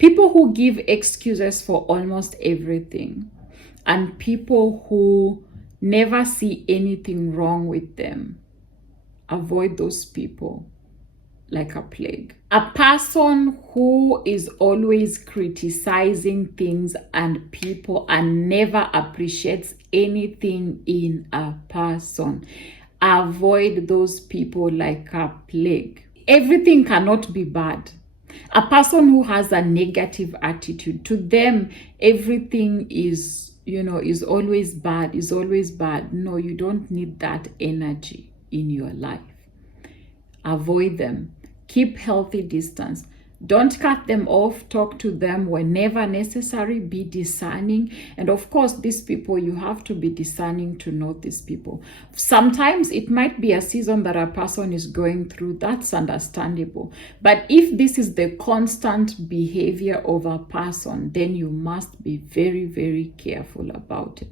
People who give excuses for almost everything, and people who never see anything wrong with them. Avoid those people like a plague. A person who is always criticizing things and people and never appreciates anything in a person. Avoid those people like a plague. Everything cannot be bad. A person who has a negative attitude, to them, everything is, is always bad, is always bad. No, you don't need that energy in your life. Avoid them. Keep healthy distance. Don't cut them off. Talk to them whenever necessary. Be discerning. And of course, these people, you have to be discerning to know these people. Sometimes it might be a season that a person is going through. That's understandable. But if this is the constant behavior of a person, then you must be very, very careful about it.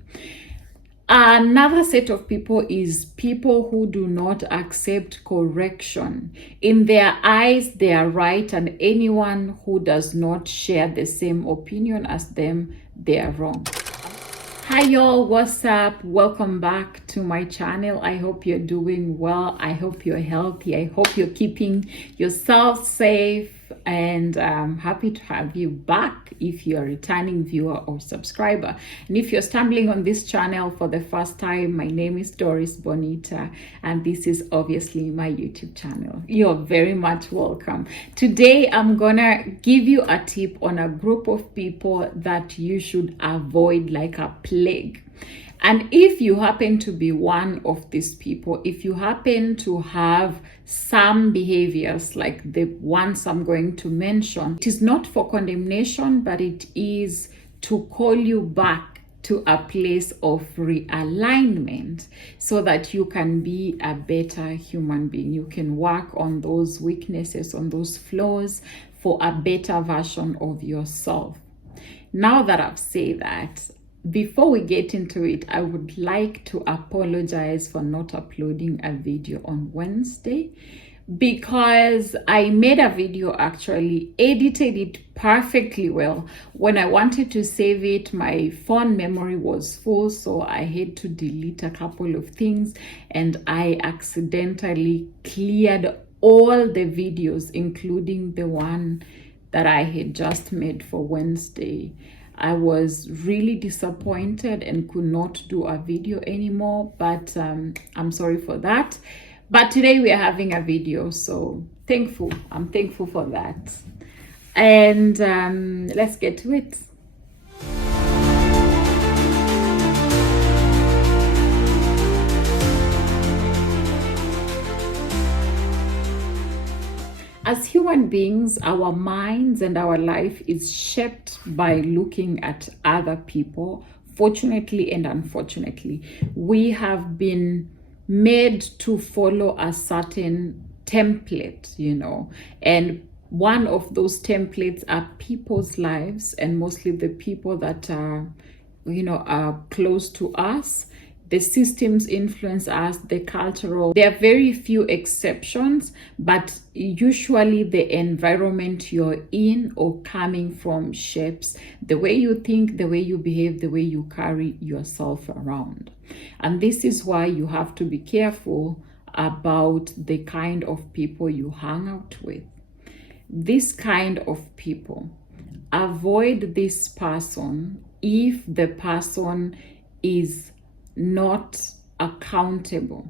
Another set of people is people who do not accept correction. In their eyes, they are right, and anyone who does not share the same opinion as them, they are wrong. Hi y'all, what's up? Welcome back to my channel. I hope you're doing well. I hope you're healthy. I hope you're keeping yourself safe, and I'm happy to have you back if you're a returning viewer or subscriber. And if you're stumbling on this channel for the first time, my name is Doris Bonitah, and this is obviously my YouTube channel. You're very much welcome. Today, I'm gonna give you a tip on a group of people that you should avoid like a plague. And if you happen to be one of these people, if you happen to have some behaviors like the ones I'm going to mention, it is not for condemnation, but it is to call you back to a place of realignment so that you can be a better human being. You can work on those weaknesses, on those flaws for a better version of yourself. Now that I've said that, before we get into it, I would like to apologize for not uploading a video on Wednesday, because I made a video, actually edited it perfectly well. When I wanted to save it, my phone memory was full, so I had to delete a couple of things, and I accidentally cleared all the videos, including the one that I had just made for Wednesday. I was really disappointed and could not do a video anymore, but I'm sorry for that. But today we are having a video, so I'm thankful for that. And let's get to it. As human beings, our minds and our life is shaped by looking at other people. Fortunately and unfortunately, we have been made to follow a certain template, and one of those templates are people's lives, and mostly the people that are, are close to us. The systems influence us, the cultural. There are very few exceptions, but usually the environment you're in or coming from shapes the way you think, the way you behave, the way you carry yourself around. And this is why you have to be careful about the kind of people you hang out with. This kind of people, avoid this person if the person is not accountable.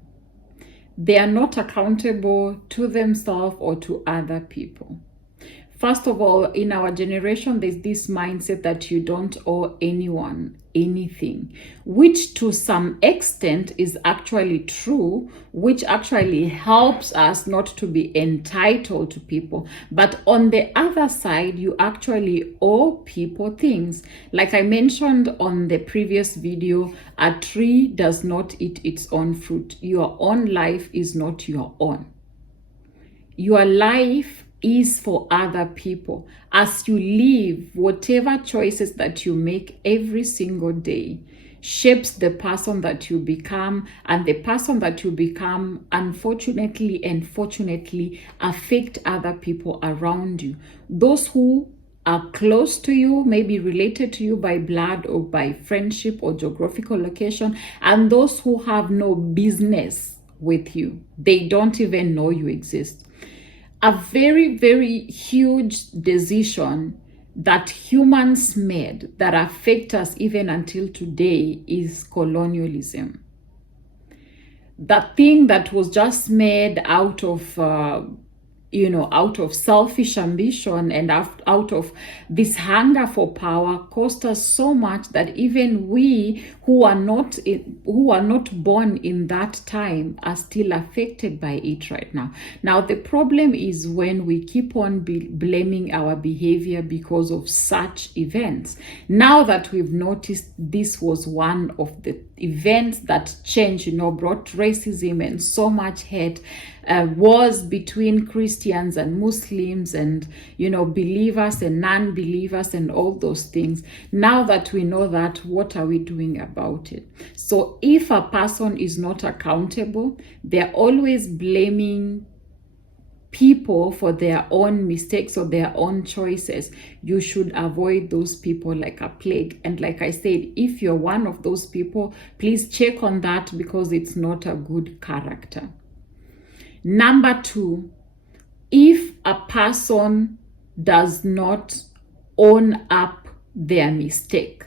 They are not accountable to themselves or to other people. First of all, in our generation, there's this mindset that you don't owe anyone anything, which to some extent is actually true, which actually helps us not to be entitled to people. But on the other side, you actually owe people things. Like I mentioned on the previous video, a tree does not eat its own fruit. Your own life is not your own. Your life is for other people. As you live, whatever choices that you make every single day shapes the person that you become, and the person that you become, unfortunately and fortunately, affect other people around you. Those who are close to you, maybe related to you by blood or by friendship or geographical location, and those who have no business with you. They don't even know you exist. A very, very huge decision that humans made that affect us even until today is colonialism. That thing that was just made out of out of selfish ambition and out of this hunger for power cost us so much that even we who are not born in that time are still affected by it right now. Now the problem is when we keep on blaming our behavior because of such events. Now that we've noticed this was one of the events that changed, brought racism and so much hate, wars between Christians and Muslims and believers and non-believers and all those things. Now that we know that, what are we doing about it? So if a person is not accountable, they're always blaming people for their own mistakes or their own choices. You should avoid those people like a plague. And like I said, if you're one of those people, please check on that, because it's not a good character. Number 2, if a person does not own up their mistake.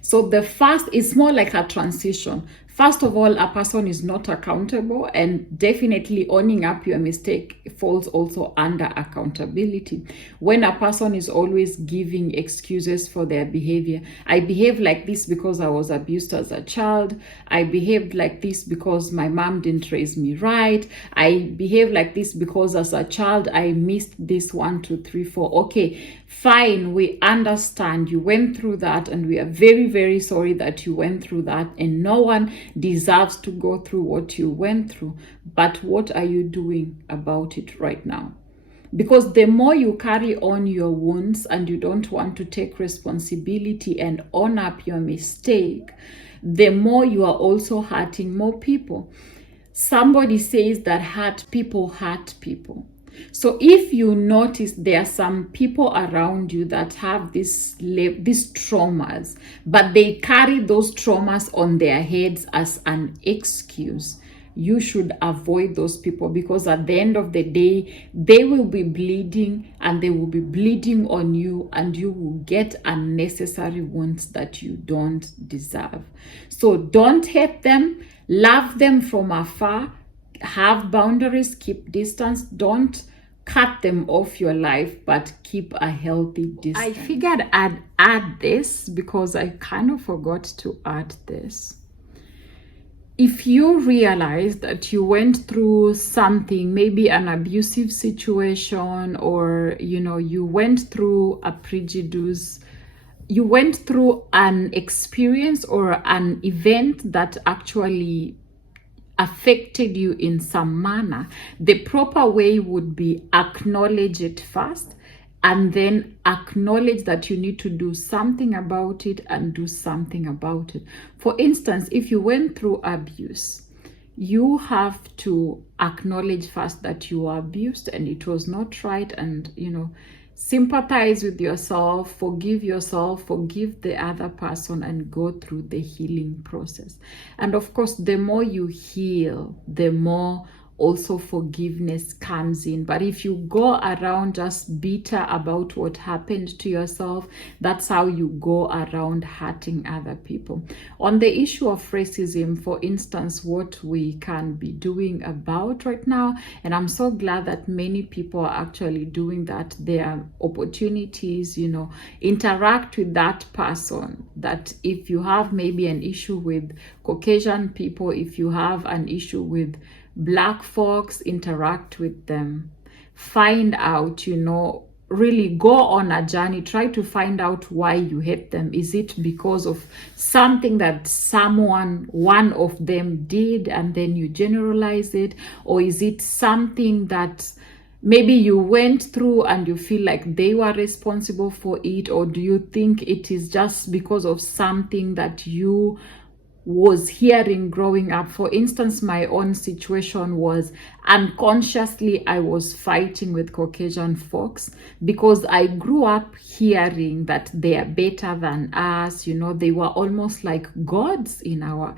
So the first is more like a transition. First of all, a person is not accountable, and definitely owning up your mistake falls also under accountability. When a person is always giving excuses for their behavior, I behaved like this because I was abused as a child. I behaved like this because my mom didn't raise me right. I behaved like this because as a child I missed this 1, 2, 3, 4. Okay, fine, we understand you went through that, and we are very, very sorry that you went through that, and no one deserves to go through what you went through. But what are you doing about it right now? Because the more you carry on your wounds and you don't want to take responsibility and own up your mistake, the more you are also hurting more people. Somebody says that hurt people hurt people. So if you notice there are some people around you that have these traumas, but they carry those traumas on their heads as an excuse, you should avoid those people, because at the end of the day, they will be bleeding, and they will be bleeding on you, and you will get unnecessary wounds that you don't deserve. So don't hate them, love them from afar, have boundaries, keep distance, don't cut them off your life, but keep a healthy distance. I figured I'd add this because I kind of forgot to add this. If you realize that you went through something, maybe an abusive situation, or you went through a prejudice, you went through an experience or an event that actually affected you in some manner, the proper way would be acknowledge it first, and then acknowledge that you need to do something about it and do something about it. For instance, if you went through abuse, you have to acknowledge first that you were abused and it was not right, and sympathize with yourself, forgive the other person, and go through the healing process. And of course, the more you heal, the more also forgiveness comes in. But if you go around just bitter about what happened to yourself, that's how you go around hurting other people. On the issue of racism, for instance, what we can be doing about right now, and I'm so glad that many people are actually doing that, there are opportunities, interact with that person. That if you have maybe an issue with Caucasian people, if you have an issue with Black folks, interact with them, find out, really go on a journey, try to find out why you hate them. Is it because of something that one of them did, and then you generalize it? Or is it something that maybe you went through and you feel like they were responsible for it? Or do you think it is just because of something that you was hearing growing up. For instance, my own situation was unconsciously I was fighting with Caucasian folks because I grew up hearing that they are better than us. You know, they were almost like gods in our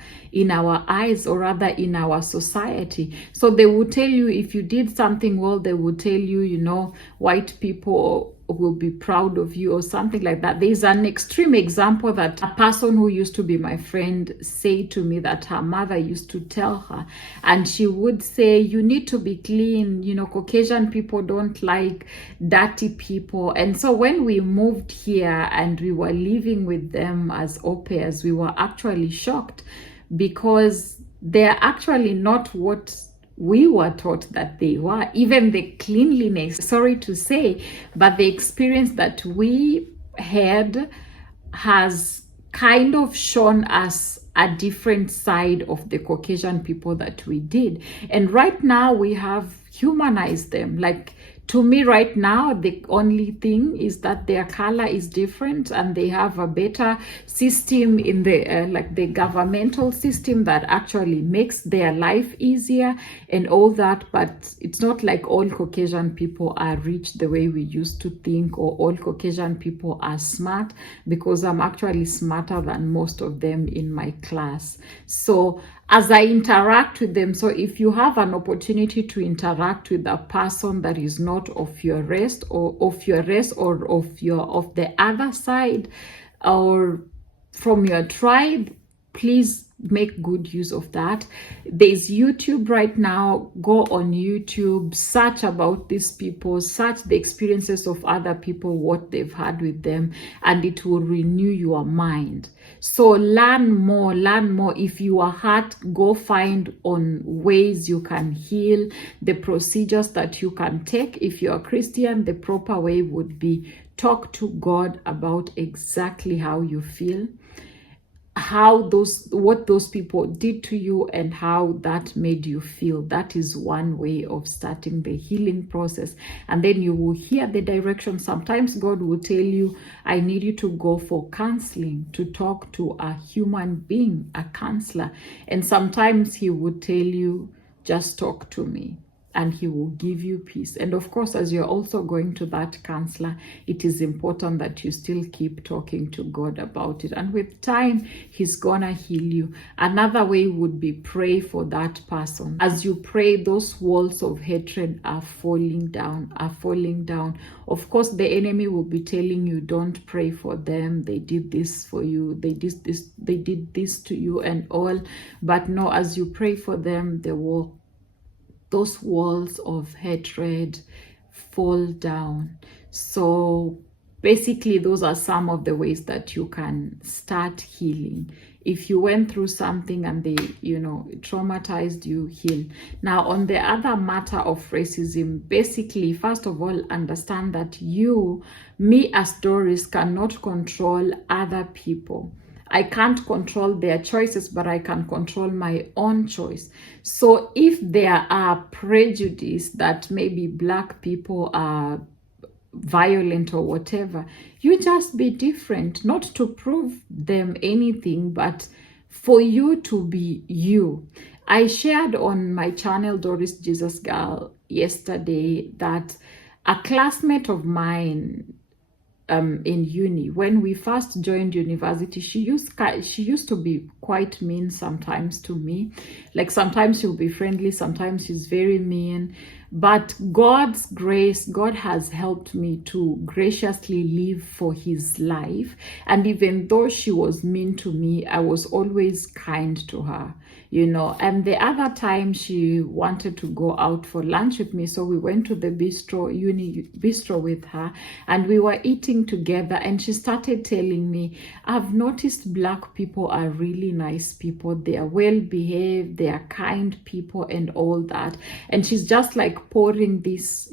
eyes, or rather in our society. So they would tell you if you did something well, they would tell you, you know, white people will be proud of you or something like that. There's an extreme example that a person who used to be my friend said to me that her mother used to tell her, and she would say, you need to be clean, you know, Caucasian people don't like dirty people. And so when we moved here and we were living with them as au pairs, we were actually shocked because they're actually not what we were taught that they were. Even the cleanliness, sorry to say, but the experience that we had has kind of shown us a different side of the Caucasian people that we did. And right now we have humanized them. Like, to me right now, the only thing is that their color is different and they have a better system in the like the governmental system that actually makes their life easier and all that. But it's not like all Caucasian people are rich the way we used to think, or all Caucasian people are smart, because I'm actually smarter than most of them in my class. So as I interact with them, so if you have an opportunity to interact with a person that is not of your race, or of the other side, or from your tribe, please make good use of that. There's YouTube right now. Go on YouTube, search about these people, search the experiences of other people, what they've had with them, and it will renew your mind. So learn more. If you are hurt, go find on ways you can heal, the procedures that you can take. If you're a Christian, the proper way would be talk to God about exactly how you feel, what those people did to you, and how that made you feel. That is one way of starting the healing process. And then you will hear the direction. Sometimes God will tell you, I need you to go for counseling, to talk to a human being, a counselor. And sometimes he would tell you, just talk to me, and he will give you peace. And of course, as you're also going to that counselor, it is important that you still keep talking to God about it. And with time, he's gonna heal you. Another way would be pray for that person. As you pray, those walls of hatred are falling down. Of course, the enemy will be telling you, don't pray for them. They did this for you. They did this to you and all. But no, as you pray for them, those walls of hatred fall down. So basically, those are some of the ways that you can start healing. If you went through something and they, traumatized you, heal. Now, on the other matter of racism, basically, first of all, understand that me as Doris, cannot control other people. I can't control their choices, but I can control my own choice. So if there are prejudice that maybe Black people are violent or whatever, you just be different, not to prove them anything, but for you to be you. I shared on my channel, Doris Jesus Girl, yesterday that a classmate of mine in uni, when we first joined university, she used to be quite mean sometimes to me. Like, sometimes she'll be friendly, sometimes she's very mean. But God's grace, God has helped me to graciously live for his life. And even though she was mean to me, I was always kind to her, And the other time she wanted to go out for lunch with me. So we went to the uni bistro with her, and we were eating together. And she started telling me, I've noticed Black people are really nice people. They are well behaved, they are kind people and all that. And she's just like pouring this,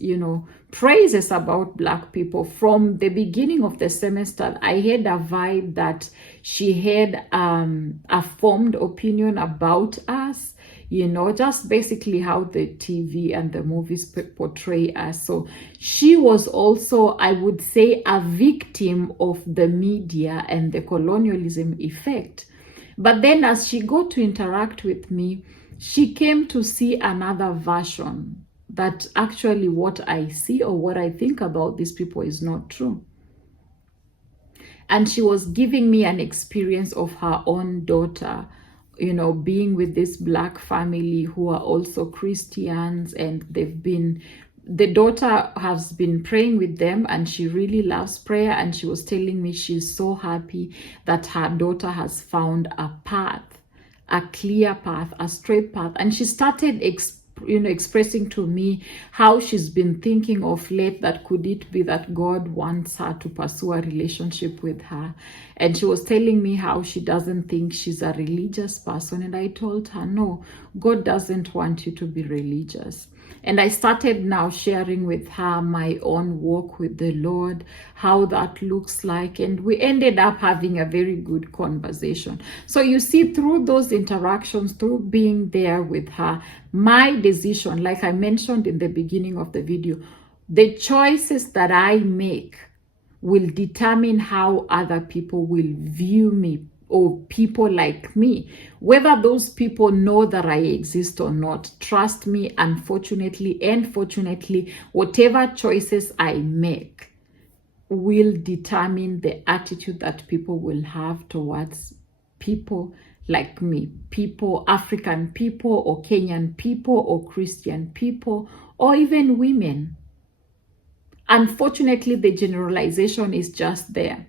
praises about Black people. From the beginning of the semester, I had a vibe that she had a formed opinion about us, just basically how the TV and the movies portray us. So she was also, I would say, a victim of the media and the colonialism effect. But then as she got to interact with me, she came to see another version, that actually what I see or what I think about these people is not true. And she was giving me an experience of her own daughter, being with this Black family who are also Christians, and the daughter has been praying with them, and she really loves prayer. And she was telling me she's so happy that her daughter has found a path, a clear path, a straight path. And she started expressing to me how she's been thinking of late that could it be that God wants her to pursue a relationship with her. And she was telling me how she doesn't think she's a religious person. And I told her, no, God doesn't want you to be religious. And I started now sharing with her my own walk with the Lord, how that looks like. And we ended up having a very good conversation. So you see, through those interactions, through being there with her, my decision, like I mentioned in the beginning of the video, the choices that I make will determine how other people will view me, or people like me, whether those people know that I exist or not. Trust me, unfortunately and fortunately, whatever choices I make will determine the attitude that people will have towards people like me, people, African people, or Kenyan people, or Christian people, or even women. Unfortunately, the generalization is just there.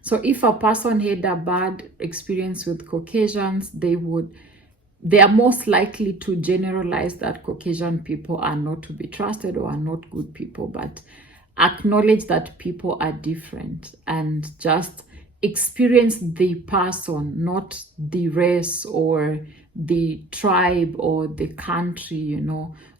So if a person had a bad experience with Caucasians, they are most likely to generalize that Caucasian people are not to be trusted or are not good people, but acknowledge that people are different and just experience the person, not the race or the tribe or the country.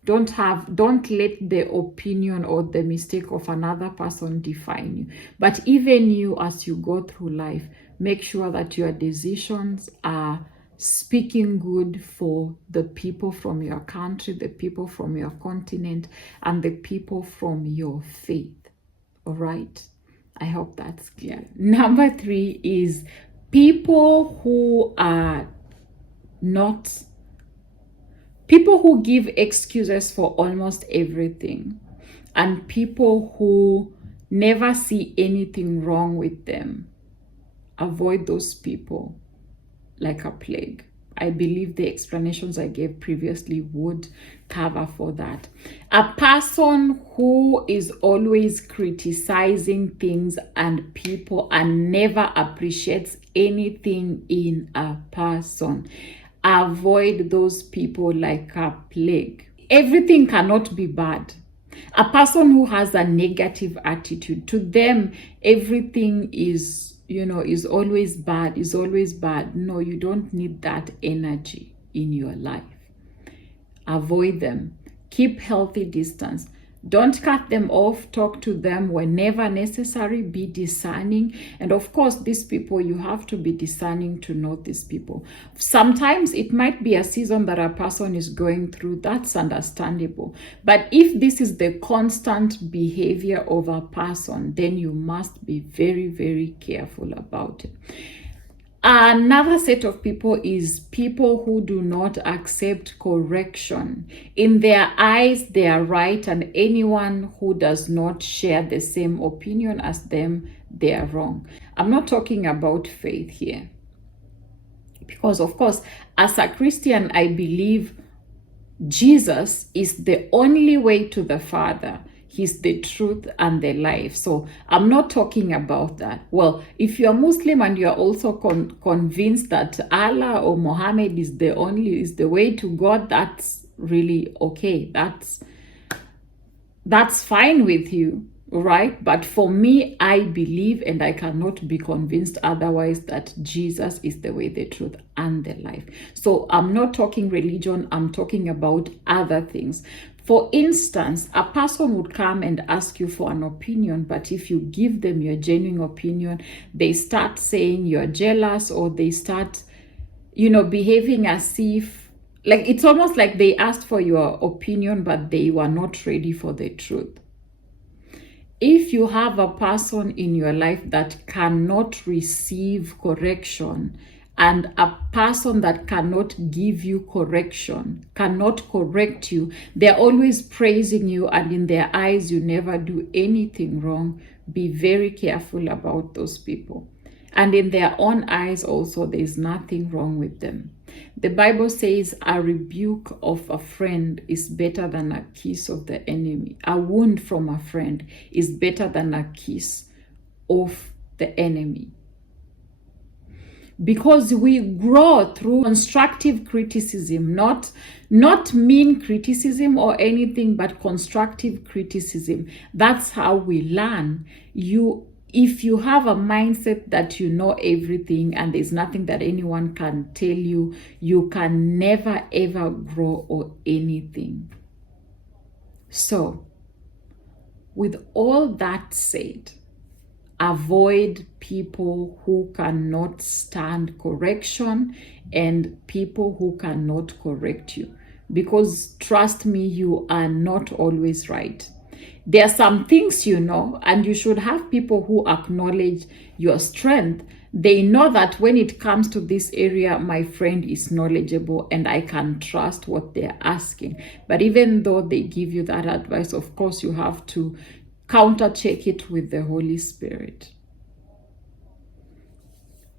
Don't let the opinion or the mistake of another person define you. But even you, as you go through life, make sure that your decisions are speaking good for the people from your country, the people from your continent, and the people from your faith. All right? I hope that's clear. Number 3 is people who give excuses for almost everything, and people who never see anything wrong with them. Avoid those people like a plague. I believe the explanations I gave previously would cover for that. A person who is always criticizing things and people and never appreciates anything in a person. Avoid those people like a plague. Everything cannot be bad. A person who has a negative attitude, to them, everything is always bad. No, you don't need that energy in your life. Avoid them. Keep healthy distance. Don't cut them off. Talk to them whenever necessary. Be discerning. And of course, these people, you have to be discerning to know these people. Sometimes it might be a season that a person is going through. That's understandable. But if this is the constant behavior of a person, then you must be very, very careful about it. Another set of people is people who do not accept correction. In their eyes, they are right, and anyone who does not share the same opinion as them, they are wrong. I'm not talking about faith here. Because, of course, as a Christian, I believe Jesus is the only way to the Father. He's the truth and the life. So I'm not talking about that. Well, if you're Muslim and you're also convinced that Allah or Muhammad is the way to God, that's really okay. That's fine with you, right? But for me, I believe, and I cannot be convinced otherwise, that Jesus is the way, the truth, and the life. So I'm not talking religion. I'm talking about other things. For instance, a person would come and ask you for an opinion, but if you give them your genuine opinion, they start saying you're jealous, or they start, behaving as if, like, it's almost like they asked for your opinion, but they were not ready for the truth. If you have a person in your life that cannot receive correction and a person that cannot give you correction, cannot correct you, they're always praising you, and in their eyes you never do anything wrong, be very careful about those people. And in their own eyes also, there's nothing wrong with them. The Bible says a rebuke of a friend is better than a kiss of the enemy. A wound from a friend is better than a kiss of the enemy. Because we grow through constructive criticism, not mean criticism or anything, but constructive criticism. That's how we learn. If you have a mindset that you know everything and there's nothing that anyone can tell you, you can never ever grow or anything. So, with all that said, avoid people who cannot stand correction and people who cannot correct you. Because trust me, you are not always right. There are some things you know, and you should have people who acknowledge your strength. They know that when it comes to this area, my friend is knowledgeable and I can trust what they're asking. But even though they give you that advice, of course, you have to counter check it with the Holy Spirit.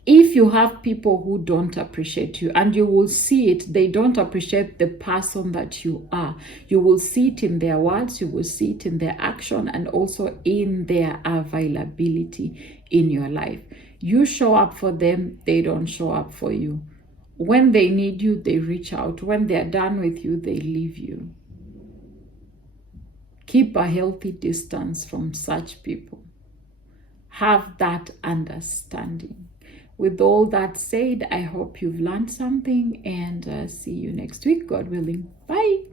If you have people who don't appreciate you, and you will see it, they don't appreciate the person that you are. You will see it in their words, you will see it in their action, and also in their availability in your life. You show up for them, they don't show up for you. When they need you, they reach out. When they're done with you, they leave you. Keep a healthy distance from such people. Have that understanding. With all that said, I hope you've learned something, and see you next week, God willing. Bye.